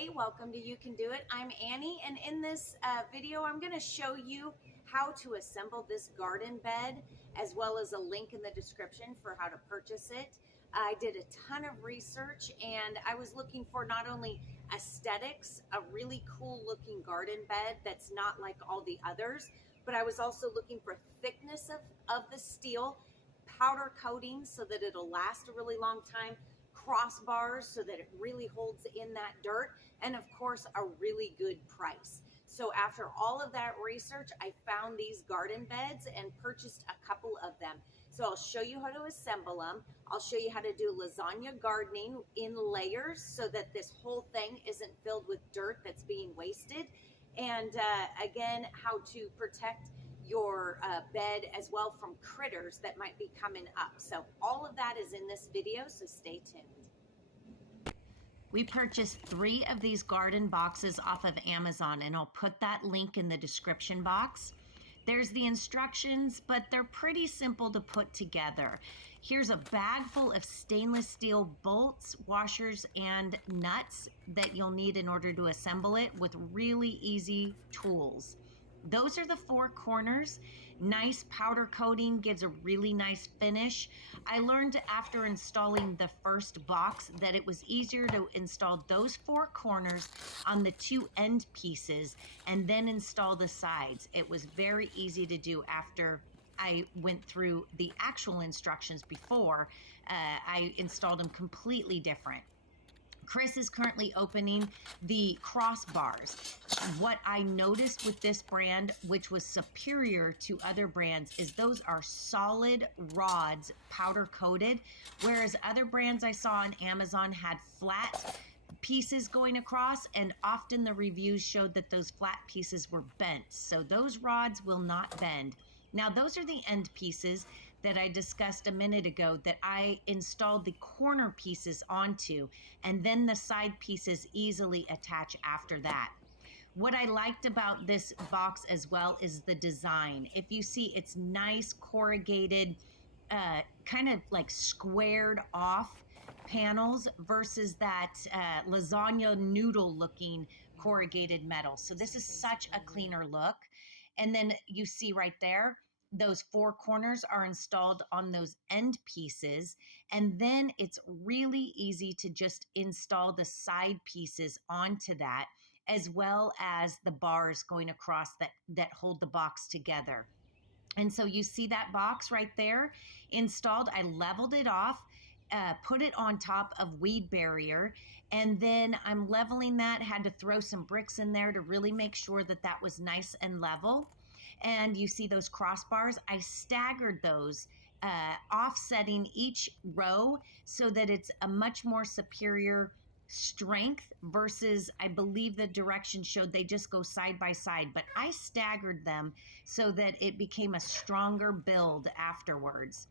Hey, welcome to You Can Do It. I'm Annie, and in this video, I'm going to show you how to assemble this garden bed, as well as a link in the description for how to purchase it. I did a ton of research, and I was looking for not only aesthetics, a really cool looking garden bed that's not like all the others, but I was also looking for thickness of the steel, powder coating so that it'll last a really long time, crossbars so that it really holds in that dirt, and of course a really good price. So after all of that research, I found these garden beds and purchased a couple of them. So I'll show you how to assemble them. I'll show you how to do lasagna gardening in layers so that this whole thing isn't filled with dirt that's being wasted. And again, how to protect your bed as well from critters that might be coming up. So all of that is in this video, so stay tuned. We purchased 3 of these garden boxes off of Amazon, and I'll put that link in the description box. There's the instructions, but they're pretty simple to put together. Here's a bag full of stainless steel bolts, washers, and nuts that you'll need in order to assemble it with really easy tools. Those are the 4 corners. Nice powder coating gives a really nice finish. I learned after installing the first box that it was easier to install those 4 corners on the 2 end pieces and then install the sides. It was very easy to do after I went through the actual instructions before. I installed them completely different. Chris is currently opening the crossbars. What I noticed with this brand, which was superior to other brands, is those are solid rods, powder coated, whereas other brands I saw on Amazon had flat pieces going across, and often the reviews showed that those flat pieces were bent. So those rods will not bend. Now, those are the end pieces that I discussed a minute ago that I installed the corner pieces onto, and then the side pieces easily attach after that. What I liked about this box as well is the design. If you see, it's nice corrugated, kind of like squared off panels versus that lasagna noodle looking corrugated metal. So this is such a cleaner look. And then you see right there, those 4 corners are installed on those end pieces. And then it's really easy to just install the side pieces onto that, as well as the bars going across that hold the box together. And so you see that box right there installed. I leveled it off, put it on top of weed barrier, and then I'm leveling that, had to throw some bricks in there to really make sure that that was nice and level. And you see those crossbars, I staggered those, offsetting each row so that it's a much more superior strength versus, I believe the direction showed they just go side by side, but I staggered them so that it became a stronger build afterwards.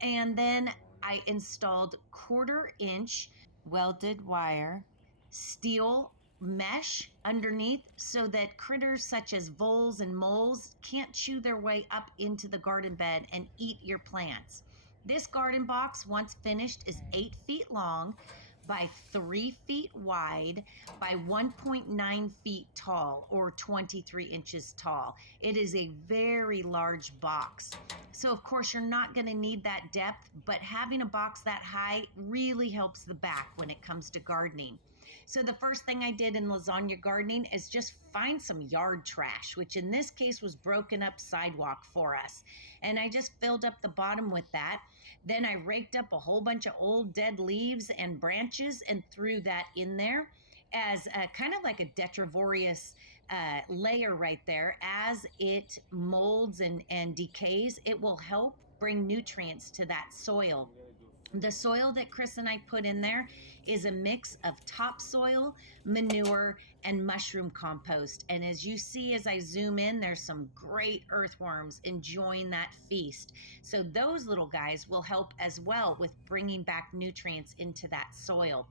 And then I installed 1/4 inch welded wire, steel mesh underneath so that critters such as voles and moles can't chew their way up into the garden bed and eat your plants. This garden box, once finished, is 8 feet long by 3 feet wide by 1.9 feet tall, or 23 inches tall. It is a very large box. So of course you're not going to need that depth, but having a box that high really helps the back when it comes to gardening. So the first thing I did in lasagna gardening is just find some yard trash, which in this case was broken up sidewalk for us. And I just filled up the bottom with that. Then I raked up a whole bunch of old dead leaves and branches and threw that in there as kind of like a detrivorous layer right there. As it molds and decays, it will help bring nutrients to that soil. The soil that Chris and I put in there is a mix of topsoil, manure, and mushroom compost. And as you see, as I zoom in, there's some great earthworms enjoying that feast. So those little guys will help as well with bringing back nutrients into that soil.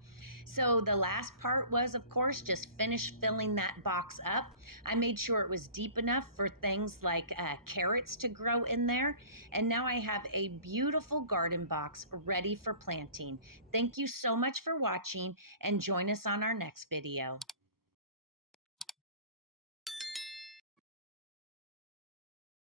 So the last part was, of course, just finish filling that box up. I made sure it was deep enough for things like carrots to grow in there. And now I have a beautiful garden box ready for planting. Thank you so much for watching, and join us on our next video.